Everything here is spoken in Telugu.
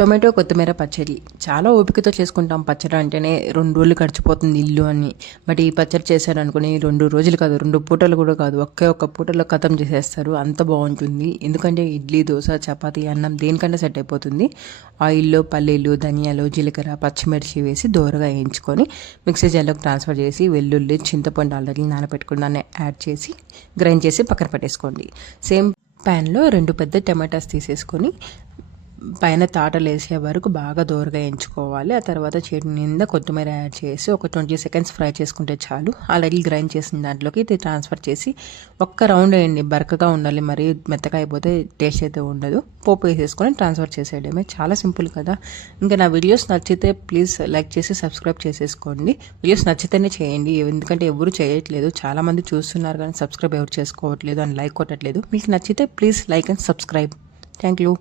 టొమాటో కొత్తిమీర పచ్చడి చాలా ఓపికతో చేసుకుంటాం. పచ్చడి అంటేనే 2 రోజులు గడిచిపోతుంది ఇల్లు అని. బట్ ఈ పచ్చడి చేశారనుకుని 2 రోజులు కాదు, 2 పూటలు కూడా కాదు, ఒకే ఒక్క పూటలో ఖతం చేసేస్తారు. అంత బాగుంటుంది. ఎందుకంటే ఇడ్లీ, దోశ, చపాతీ, అన్నం దేనికన్నా సెట్ అయిపోతుంది. ఆయిల్లో పల్లీలు, ధనియాలు, జీలకర్ర, పచ్చిమిర్చి వేసి దోరగా వేయించుకొని మిక్సీ జార్లోకి ట్రాన్స్ఫర్ చేసి వెల్లుల్లి, చింతపండు ఆల్రెడీ నానబెట్టుకుని దాన్ని యాడ్ చేసి గ్రైండ్ చేసి పక్కన పెట్టేసుకోండి. సేమ్ ప్యాన్లో 2 పెద్ద టమాటాస్ తీసేసుకొని పైన తాటలు వేసే వరకు బాగా దోరగా ఎంచుకోవాలి. ఆ తర్వాత చేతి నిండా కొత్తిమీర యాడ్ చేసి ఒక 20 సెకండ్స్ ఫ్రై చేసుకుంటే చాలు. ఆల్రెడీ గ్రైండ్ చేసిన దాంట్లోకి ఇది ట్రాన్స్ఫర్ చేసి ఒక్క రౌండ్ వేయండి. బరకగా ఉండాలి, మరి మెత్తగా అయిపోతే టేస్ట్ అయితే ఉండదు. పోపు వేసేసుకొని ట్రాన్స్ఫర్ చేసేయడమే. చాలా సింపుల్ కదా. ఇంకా నా వీడియోస్ నచ్చితే ప్లీజ్ లైక్ చేసి సబ్స్క్రైబ్ చేసేసుకోండి. వీడియోస్ నచ్చితేనే చేయండి, ఎందుకంటే ఎవరు చేయట్లేదు. చాలామంది చూస్తున్నారు కానీ సబ్స్క్రైబ్ ఎవరు చేసుకోవట్లేదు అని లైక్ కొట్టట్లేదు. మీకు నచ్చితే please like and subscribe. Thank you.